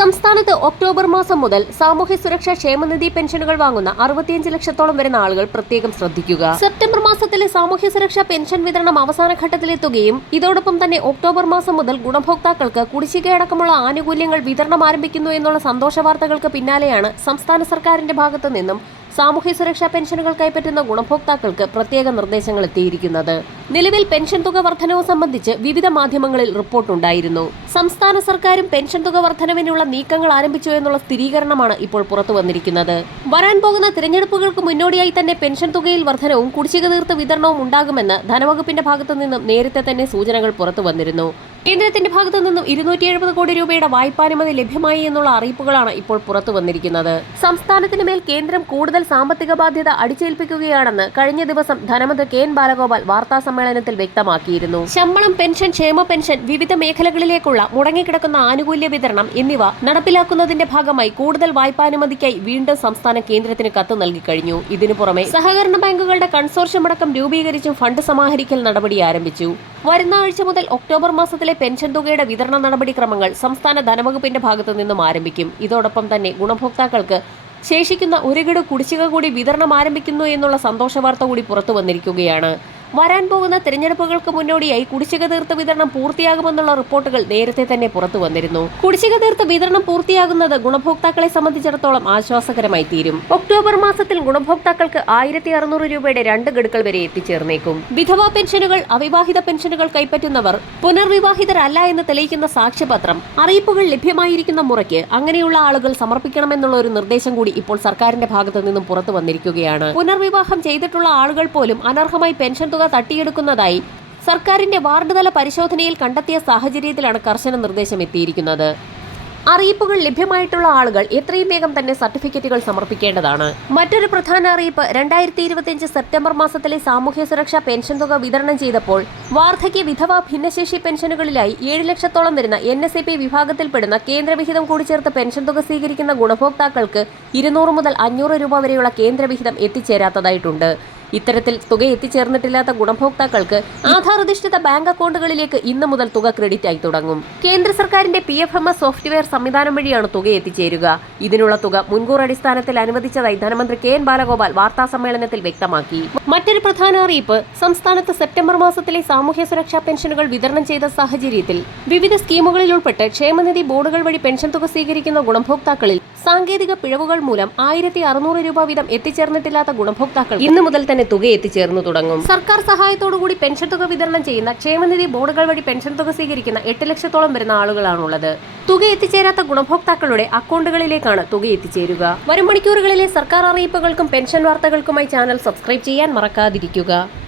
സംസ്ഥാനത്ത് ഒക്ടോബർ മാസം മുതൽ സാമൂഹ്യ സുരക്ഷാ ക്ഷേമനിധി പെൻഷനുകൾ വാങ്ങുന്ന അറുപത്തിയഞ്ച് ലക്ഷത്തോളം വരുന്ന ആളുകൾ പ്രത്യേകം ശ്രദ്ധിക്കുക. സെപ്റ്റംബർ മാസത്തിലെ സാമൂഹ്യ സുരക്ഷാ പെൻഷൻ വിതരണം അവസാന ഘട്ടത്തിലെത്തുകയും ഇതോടൊപ്പം തന്നെ ഒക്ടോബർ മാസം മുതൽ ഗുണഭോക്താക്കൾക്ക് കുടിശ്ശികയടക്കമുള്ള ആനുകൂല്യങ്ങൾ വിതരണം ആരംഭിക്കുന്നു എന്നുള്ള സന്തോഷ വാർത്തകൾക്ക് പിന്നാലെയാണ് സംസ്ഥാന സർക്കാരിന്റെ ഭാഗത്തു നിന്നും സാമൂഹ്യ സുരക്ഷാ പെൻഷനുകൾ കൈപ്പറ്റുന്ന ഗുണഭോക്താക്കൾക്ക് പ്രത്യേക നിർദ്ദേശങ്ങൾ എത്തിയിരിക്കുന്നത്. നിലവിൽ പെൻഷൻ തുക വർധനവ് സംബന്ധിച്ച് വിവിധ മാധ്യമങ്ങളിൽ റിപ്പോർട്ടുണ്ടായിരുന്നു. സംസ്ഥാന സർക്കാരും പെൻഷൻ തുക വർധനവിനുള്ള നീക്കങ്ങൾ ആരംഭിച്ചു എന്നുള്ള സ്ഥിരീകരണമാണ് ഇപ്പോൾ പുറത്തു വന്നിരിക്കുന്നത്. വരാൻ പോകുന്ന തിരഞ്ഞെടുപ്പുകൾക്ക് മുന്നോടിയായി തന്നെ പെൻഷൻ തുകയിൽ വർധനവും കുടിശ്ശിക തീർത്ത വിതരണവും ഉണ്ടാകുമെന്ന് ധനവകുപ്പിന്റെ ഭാഗത്തു നിന്നും നേരത്തെ തന്നെ സൂചനകൾ പുറത്തു വന്നിരുന്നു. കേന്ദ്രത്തിന്റെ ഭാഗത്തു നിന്നും ഇരുന്നൂറ്റി എഴുപത് കോടി രൂപയുടെ വായ്പാനുമതി ലഭ്യമായി എന്നുള്ള അറിയിപ്പുകളാണ് ഇപ്പോൾ പുറത്തു വന്നിരിക്കുന്നത്. സംസ്ഥാനത്തിന് മേൽ കേന്ദ്രം കൂടുതൽ സാമ്പത്തിക ബാധ്യത അടിച്ചേൽപ്പിക്കുകയാണെന്ന് കഴിഞ്ഞ ദിവസം ധനമന്ത്രി കെ എൻ ബാലഗോപാൽ വാർത്താ സമ്മേളനത്തിൽ വ്യക്തമാക്കിയിരുന്നു. ശമ്പളം പെൻഷൻ ക്ഷേമ പെൻഷൻ വിവിധ മേഖലകളിലേക്കുള്ള മുടങ്ങിക്കിടക്കുന്ന ആനുകൂല്യ വിതരണം എന്നിവ നടപ്പിലാക്കുന്നതിന്റെ ഭാഗമായി കൂടുതൽ വായ്പാനുമതിക്കായി വീണ്ടും സംസ്ഥാനം കേന്ദ്രത്തിന് കത്ത് നൽകി കഴിഞ്ഞു. ഇതിനു പുറമെ സഹകരണ ബാങ്കുകളുടെ കൺസോർഷ്യം അടക്കം രൂപീകരിച്ചും ഫണ്ട് സമാഹരിക്കൽ നടപടി ആരംഭിച്ചു. വരുന്ന ആഴ്ച മുതൽ ഒക്ടോബർ മാസത്തിലെ പെൻഷൻ തുകയുടെ വിതരണ നടപടിക്രമങ്ങൾ സംസ്ഥാന ധനവകുപ്പിന്റെ ഭാഗത്തു നിന്നും ആരംഭിക്കും. ഇതോടൊപ്പം തന്നെ ഗുണഭോക്താക്കൾക്ക് ശേഷിക്കുന്ന ഒരു ഗഡു കുടിശ്ശിക കൂടി വിതരണം ആരംഭിക്കുന്നു എന്നുള്ള സന്തോഷ വാർത്ത കൂടി പുറത്തു വന്നിരിക്കുകയാണ്. വരാൻ പോകുന്ന തിരഞ്ഞെടുപ്പുകൾക്ക് മുന്നോടിയായി കുടിശ്ശിക തീർത്ത വിതരണം പൂർത്തിയാകുമെന്നുള്ള റിപ്പോർട്ടുകൾ നേരത്തെ തന്നെ പുറത്തു വന്നിരുന്നു. കുടിശ്ശിക തീർത്ത വിതരണം പൂർത്തിയാകുന്നത് ഗുണഭോക്താക്കളെ സംബന്ധിച്ചിടത്തോളം ആശ്വാസകരമായി തീരും. ഒക്ടോബർ മാസത്തിൽ ഗുണഭോക്താക്കൾക്ക് ആയിരത്തി അറുന്നൂറ് രൂപയുടെ രണ്ട് ഗഡുക്കൾ വരെ എത്തിച്ചേർന്നേക്കും. വിധവാ പെൻഷനുകൾ അവിവാഹിത പെൻഷനുകൾ കൈപ്പറ്റുന്നവർ പുനർവിവാഹിതരല്ല എന്ന് തെളിയിക്കുന്ന സാക്ഷ്യപത്രം അറിയിപ്പുകൾ ലഭ്യമായിരിക്കുന്ന മുറയ്ക്ക് അങ്ങനെയുള്ള ആളുകൾ സമർപ്പിക്കണമെന്നുള്ള ഒരു നിർദ്ദേശം കൂടി ഇപ്പോൾ സർക്കാരിന്റെ ഭാഗത്തു നിന്നും പുറത്തു വന്നിരിക്കുകയാണ്. പുനർവിവാഹം ചെയ്തിട്ടുള്ള ആളുകൾ പോലും അനർഹമായി പെൻഷൻ തുക തട്ടിയെടുക്കുന്നതായി സർക്കാരിന്റെ വാർഡ് തല പരിശോധനയിൽ കണ്ടെത്തിയ സാഹചര്യത്തിലാണ് കർശന നിർദ്ദേശം എത്തിയിരിക്കുന്നത്. അറിയിപ്പുകൾ ലഭ്യമായിട്ടുള്ള ആളുകൾ എത്രയും വേഗം തന്നെ സർട്ടിഫിക്കറ്റുകൾ സമർപ്പിക്കേണ്ടതാണ്. മറ്റൊരു പ്രധാന അറിയിപ്പ് രണ്ടായിരത്തി ഇരുപത്തിയഞ്ച് സെപ്റ്റംബർ മാസത്തിലെ സാമൂഹ്യ സുരക്ഷാ പെൻഷൻ തുക വിതരണം ചെയ്തപ്പോൾ വാർദ്ധക്യ വിധവ ഭിന്നശേഷി പെൻഷനുകളിലായി ഏഴ് ലക്ഷത്തോളം വരുന്ന എൻ എസ് എ പി വിഭാഗത്തിൽപ്പെടുന്ന കേന്ദ്രവിഹിതം കൂടി ചേർത്ത് പെൻഷൻ തുക സ്വീകരിക്കുന്ന ഗുണഭോക്താക്കൾക്ക് ഇരുന്നൂറ് മുതൽ അഞ്ഞൂറ് രൂപ വരെയുള്ള കേന്ദ്രവിഹിതം എത്തിച്ചേരാത്തതായിട്ടുണ്ട്. ഇത്തരത്തിൽ തുക എത്തിച്ചേർന്നിട്ടില്ലാത്ത ഗുണഭോക്താക്കൾക്ക് ആധാർ അധിഷ്ഠിത ബാങ്ക് അക്കൗണ്ടുകളിലേക്ക് ഇന്നു മുതൽ തുക ക്രെഡിറ്റ് ആയി തുടങ്ങും. കേന്ദ്ര സർക്കാരിന്റെ P F M S software സംവിധാനം വഴിയാണ് തുക എത്തിച്ചേരുക. ഇതിനുള്ള തുക മുൻകൂർ അടിസ്ഥാനത്തിൽ അനുവദിച്ചതായി ധനമന്ത്രി കെ എൻ ബാലഗോപാൽ വാർത്താ സമ്മേളനത്തിൽ വ്യക്തമാക്കി. മറ്റൊരു പ്രധാന അറിയിപ്പ് സംസ്ഥാനത്ത് സെപ്റ്റംബർ മാസത്തിലെ സാമൂഹ്യ സുരക്ഷാ പെൻഷനുകൾ വിതരണം ചെയ്ത സാഹചര്യത്തിൽ വിവിധ സ്കീമുകളിൽ ഉൾപ്പെട്ട് ക്ഷേമനിധി ബോർഡുകൾ വഴി പെൻഷൻ തുക സ്വീകരിക്കുന്ന ഗുണഭോക്താക്കളിൽ സാങ്കേതിക പിഴവുകൾ മൂലം ആയിരത്തി അറുന്നൂറ് രൂപ വീതം എത്തിച്ചേർന്നിട്ടില്ലാത്ത ഗുണഭോക്താക്കൾ ഇന്നു മുതൽ തന്നെ തുക എത്തിച്ചേർന്നു തുടങ്ങും. സർക്കാർ സഹായത്തോടുകൂടി പെൻഷൻ തുക വിതരണം ചെയ്യുന്ന ക്ഷേമനിധി ബോർഡുകൾ വഴി പെൻഷൻ തുക സ്വീകരിക്കുന്ന എട്ട് ലക്ഷത്തോളം വരുന്ന ആളുകളാണുള്ളത്. തുക എത്തിച്ചേരാത്ത ഗുണഭോക്താക്കളുടെ അക്കൗണ്ടുകളിലേക്കാണ് തുക എത്തിച്ചേരുക. വരും മണിക്കൂറുകളിലെ സർക്കാർ അറിയിപ്പുകൾക്കും പെൻഷൻ വാർത്തകൾക്കുമായി ചാനൽ സബ്സ്ക്രൈബ് ചെയ്യാൻ മറക്കാതിരിക്കുക.